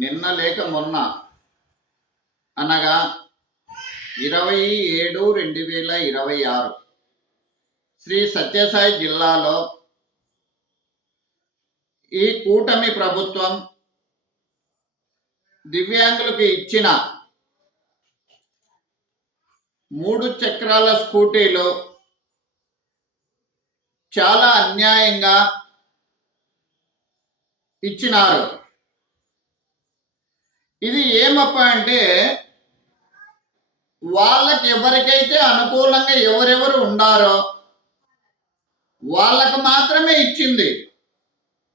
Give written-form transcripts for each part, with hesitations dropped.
నిన్న లేక మొన్న అనగా 27/2026 శ్రీ సత్యసాయి జిల్లాలో ఈ కూటమి ప్రభుత్వం దివ్యాంగులకు ఇచ్చిన 3 చక్రాల స్కూటీలు చాలా అన్యాయంగా ఇచ్చినారు. ఇది ఏమప్ప అంటే వాళ్ళకి ఎవరికైతే అనుకూలంగా ఎవరెవరు ఉండారో వాళ్ళకు మాత్రమే ఇచ్చింది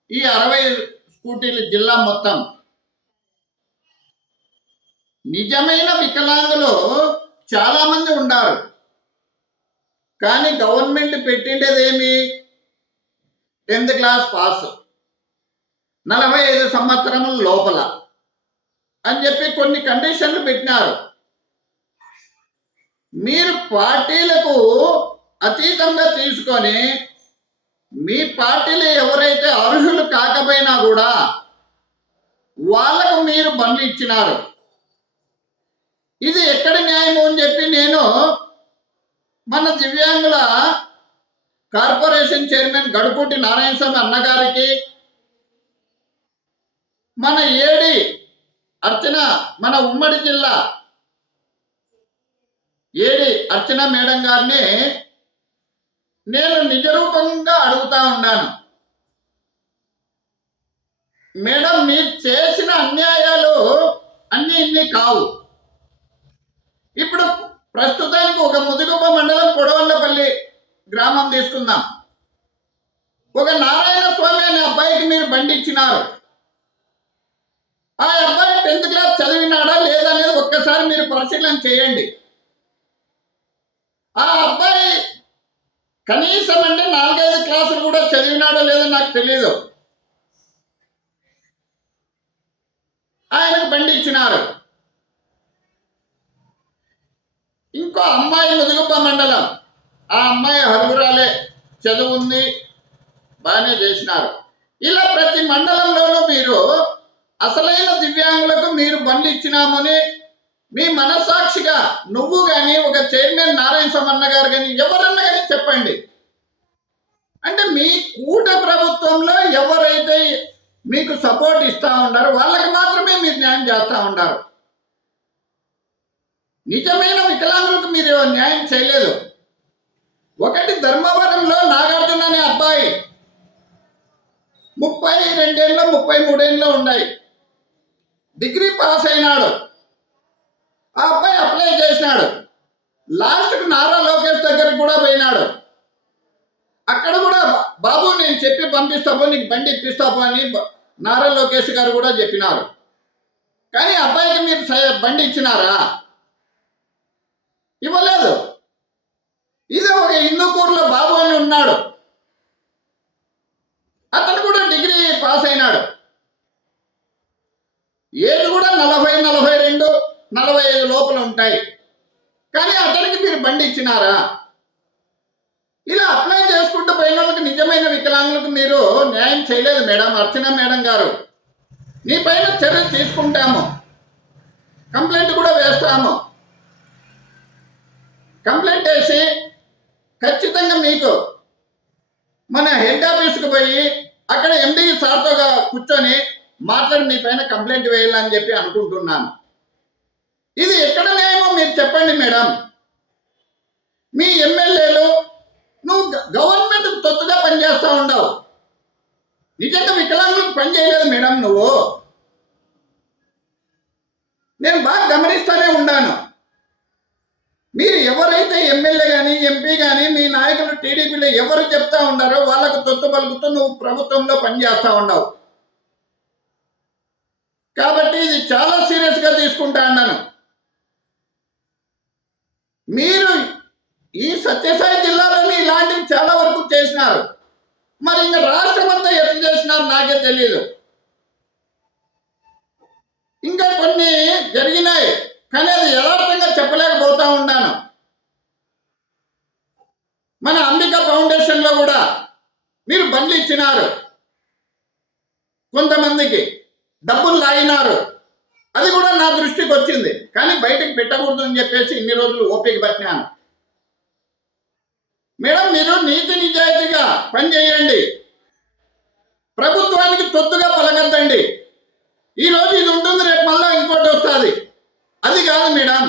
ఈ 60 స్కూటీలు జిల్లా మొత్తం. నిజమైన వికలాంగులు చాలా మంది ఉన్నారు, కానీ గవర్నమెంట్ పెట్టిండేదేమి 10th క్లాస్ పాస్, 45 సంవత్సరముల లోపల అని చెప్పి కొన్ని కండిషన్లు పెట్టినారు. మీరు పార్టీలకు అతీతంగా తీసుకొని మీ పార్టీలో ఎవరైతే అర్హులు కాకపోయినా కూడా వాళ్ళకు మీరు బండ్లు ఇచ్చినారు. ఇది ఎక్కడి న్యాయము అని చెప్పి నేను మన దివ్యాంగుల కార్పొరేషన్ చైర్మన్ గడుపుటి నారాయణ స్వామి అన్నగారికి, మన ఏడి అర్చన, మన ఉమ్మడి జిల్లా ఏడి అర్చన మేడం గారిని నేను నిజరూపంగా అడుగుతా ఉన్నాను. మేడం, మీరు చేసిన అన్యాయాలు ఇన్ని కావు. ఇప్పుడు ప్రస్తుతానికి ఒక ముదుగుబ్బ మండలం పొడవల్లపల్లి గ్రామం తీసుకుందాం. ఒక నారాయణ స్వామి అనే అబ్బాయికి మీరు బండి ఇచ్చినారు. ఆ అబ్బాయి 10th క్లాస్ చదివినాడా లేదా అనేది ఒక్కసారి మీరు పరిశీలన చేయండి. ఆ అబ్బాయి కనీసం అంటే 4-5 క్లాసులు కూడా చదివినాడో లేదో నాకు తెలియదు. ఆయనకు బండి ఇచ్చినారు. ఇంకో అమ్మాయి ముదుగుబ్బ మండలం, ఆ అమ్మాయి హరుగురాలే, చదువు ఉంది, బాగానే చేసినారు. ఇలా ప్రతి మండలంలోనూ మీరు అసలైన దివ్యాంగులకు మీరు బండ్లు ఇచ్చినామని మీ మనస్సాక్షిగా నువ్వు కానీ ఒక చైర్మన్ నారాయణ స్వామి గారు కానీ ఎవరన్నా కానీ చెప్పండి. అంటే మీ కూట ప్రభుత్వంలో ఎవరైతే మీకు సపోర్ట్ ఇస్తూ ఉంటారో వాళ్ళకి మాత్రమే మీరు న్యాయం చేస్తూ ఉంటారు. నిజమైన వికలాంగులకు మీరు న్యాయం చేయలేదు. ఒకటి ధర్మవరంలో నాగార్జున అనే అబ్బాయి 32 ఏళ్ళు 33 ఏళ్ళు ఉన్నాయి, డిగ్రీ పాస్ అయినాడు. ఆ అబ్బాయి అప్లై చేసినాడు. లాస్ట్కి నారా లోకేష్ దగ్గరికి కూడా పోయినాడు. అక్కడ కూడా బాబు నేను చెప్పి పంపిస్తాము, నీకు బండి ఇప్పిస్తాము అని నారా లోకేష్ గారు కూడా చెప్పినారు. కానీ అబ్బాయికి మీరు బండి ఇచ్చినారా? ఇవ్వలేదు. ఇది ఒక హిందూపూర్లో బాబు అని ఉన్నాడు, అతను కూడా డిగ్రీ పాస్ అయినాడు. ఏజ్ కూడా 40, 42, 45 లోపల ఉంటాయి. కానీ అతనికి మీరు బండి ఇచ్చినారా? ఇలా అప్లై చేసుకుంటూ పోయిన వాళ్ళకి, నిజమైన వికలాంగులకు మీరు న్యాయం చేయలేదు మేడం. అర్చన మేడం గారు, నీ పైన చర్య తీసుకుంటాము, కంప్లైంట్ కూడా వేస్తాము. కంప్లైంట్ వేసి ఖచ్చితంగా మీకు మన హెడ్ ఆఫీస్కి పోయి అక్కడ ఎండి సార్తో కూర్చొని మాట్లాడి మీ పైన కంప్లైంట్ వేయాలని చెప్పి అనుకుంటున్నాను. ఇది ఎక్కడ న్యాయమో మీరు చెప్పండి మేడం. మీ ఎమ్మెల్యేలు నువ్వు గవర్నమెంట్ తొత్తుగా పనిచేస్తూ ఉండవు, నిజంగా వికలాంగులకు పని చేయలేదు మేడం నువ్వు. నేను బాగా గమనిస్తూనే ఉన్నాను. మీరు ఎవరైతే ఎమ్మెల్యే కానీ ఎంపీ కానీ మీ నాయకులు టీడీపీలో ఎవరు చెప్తా ఉన్నారో వాళ్ళకు తొత్తు పలుకుతూ నువ్వు ప్రభుత్వంలో పనిచేస్తూ ఉండవు. కాబట్టి ఇది చాలా సీరియస్గా తీసుకుంటా అన్నాను. మీరు ఈ సత్యసాయి జిల్లాలోని ఇలాంటివి చాలా వరకు చేసినారు. మరి ఇంకా రాష్ట్రం అంతా ఎట్లా చేసినారు నాకే తెలియదు. ఇంకా కొన్ని జరిగినాయి, కానీ అది యథార్థంగా చెప్పలేకపోతా ఉన్నాను. మన అంబిక ఫౌండేషన్లో కూడా మీరు బండ్లు ఇచ్చినారు కొంతమందికి. డబ్బులు లాగినారు. అది కూడా నా దృష్టికి వచ్చింది, కానీ బయటకు పెట్టకూడదు అని చెప్పేసి ఇన్ని రోజులు ఓపిక పట్టినాను. మేడం, మీరు నీతి నిజాయితీగా పనిచేయండి, ప్రభుత్వానికి తొత్తుగా పలకద్దండి. ఈ రోజు ఇది ఉంటుంది, రేపు మళ్ళా ఇంకోటి వస్తుంది. అది కాదు మేడం,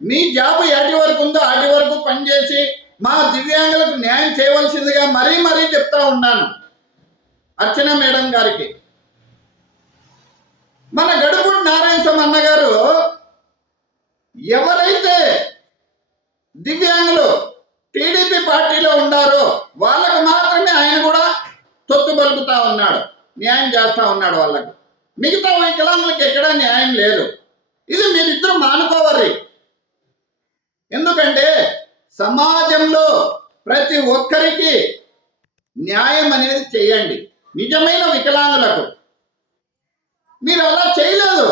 మీ జాబ్ ఏటి వరకు ఉందో అటు వరకు పనిచేసి మా దివ్యాంగులకు న్యాయం చేయవలసిందిగా మరీ మరీ చెప్తా ఉన్నాను అర్చన మేడం గారికి. మన గడుపుడు నారాయణ స్వామి అన్నగారు ఎవరైతే దివ్యాంగులు టీడీపీ పార్టీలో ఉన్నారో వాళ్ళకు మాత్రమే ఆయన కూడా తొత్తు పలుకుతా ఉన్నాడు, న్యాయం చేస్తా ఉన్నాడు వాళ్ళకు. మిగతా వికలాంగులకు ఎక్కడా న్యాయం లేదు. ఇది మీరిద్దరూ మానుకోవాలి. ఎందుకంటే సమాజంలో ప్రతి ఒక్కరికి న్యాయం అనేది చేయండి. నిజమైన వికలాంగులకు మీరు అలా చేయలేదు.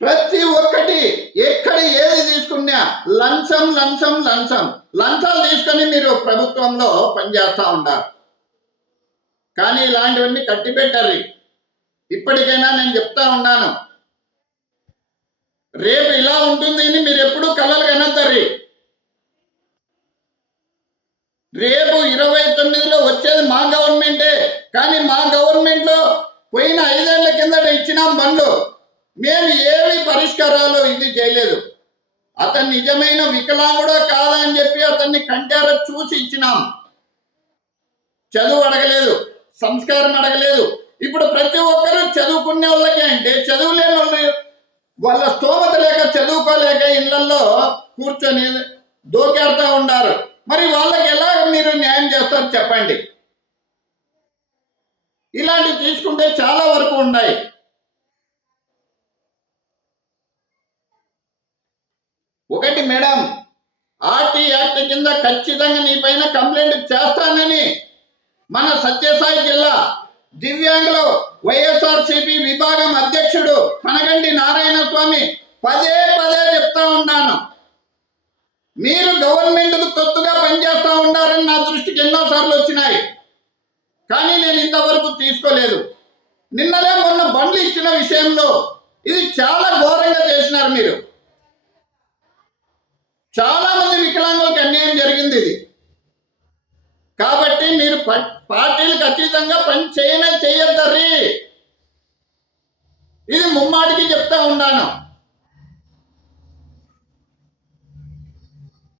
ప్రతి ఒక్కటి ఎక్కడ ఏది తీసుకున్నా లంచం లంచం లంచం లంచాలు తీసుకొని మీరు ప్రభుత్వంలో పనిచేస్తూ ఉంటారు. కానీ ఇలాంటివన్నీ కట్టిపెట్టారు. ఇప్పటికైనా నేను చెప్తా ఉన్నాను, రేపు ఇలా ఉంటుంది అని మీరు ఎప్పుడూ కలలు కనద్దరి. రేపు 29లో వచ్చేది మా గవర్నమెంటే, కానీ మా గవర్నమెంట్లో పోయిన 5 ఏళ్ల కిందట ఇచ్చినాం బండ్లు. మేము ఏమి పరిష్కారాలు ఇది చేయలేదు. అతను నిజమైన వికలాంగుడో కాదా అని చెప్పి అతన్ని కంటార చూసి ఇచ్చినాం. చదువు అడగలేదు, సంస్కారం అడగలేదు. ఇప్పుడు ప్రతి ఒక్కరూ చదువుకునే వాళ్ళకే అంటే చదువు లేని వాళ్ళు, వాళ్ళ స్తోమత లేక చదువుకోలేక ఇళ్లలో కూర్చొని దోకేడుతూ ఉన్నారు. మరి వాళ్ళకి ఎలా మీరు న్యాయం చేస్తారు చెప్పండి? ఇలాంటివి తీసుకుంటే చాలా వరకు ఉన్నాయి. ఒకటి మేడం, ఆర్టీ యాక్ట్ కింద ఖచ్చితంగా నీ పైన కంప్లైంట్ చేస్తానని మన సత్యసాయి జిల్లా దివ్యాంగులు వైఎస్ఆర్సీపీ విభాగం అధ్యక్షుడు కనగంటి నారాయణ స్వామి పదే పదే చెప్తా ఉన్నాను. మీరు గవర్నమెంట్కు తొత్తుగా పనిచేస్తూ ఉన్నారని నా దృష్టికి ఎన్నోసార్లు వచ్చినాయి, కానీ నేను ఇంతవరకు తీసుకోలేదు. నిన్నలే మొన్న బండ్లు ఇచ్చిన విషయంలో ఇది చాలా ఘోరంగా చేసినారు మీరు. చాలా మంది వికలాంగులకు అన్యాయం జరిగింది ఇది. కాబట్టి మీరు పార్టీలకు అతీతంగా పని చేయొద్దర్రి. ఇది ముమ్మాటికి చెప్తా ఉన్నాను.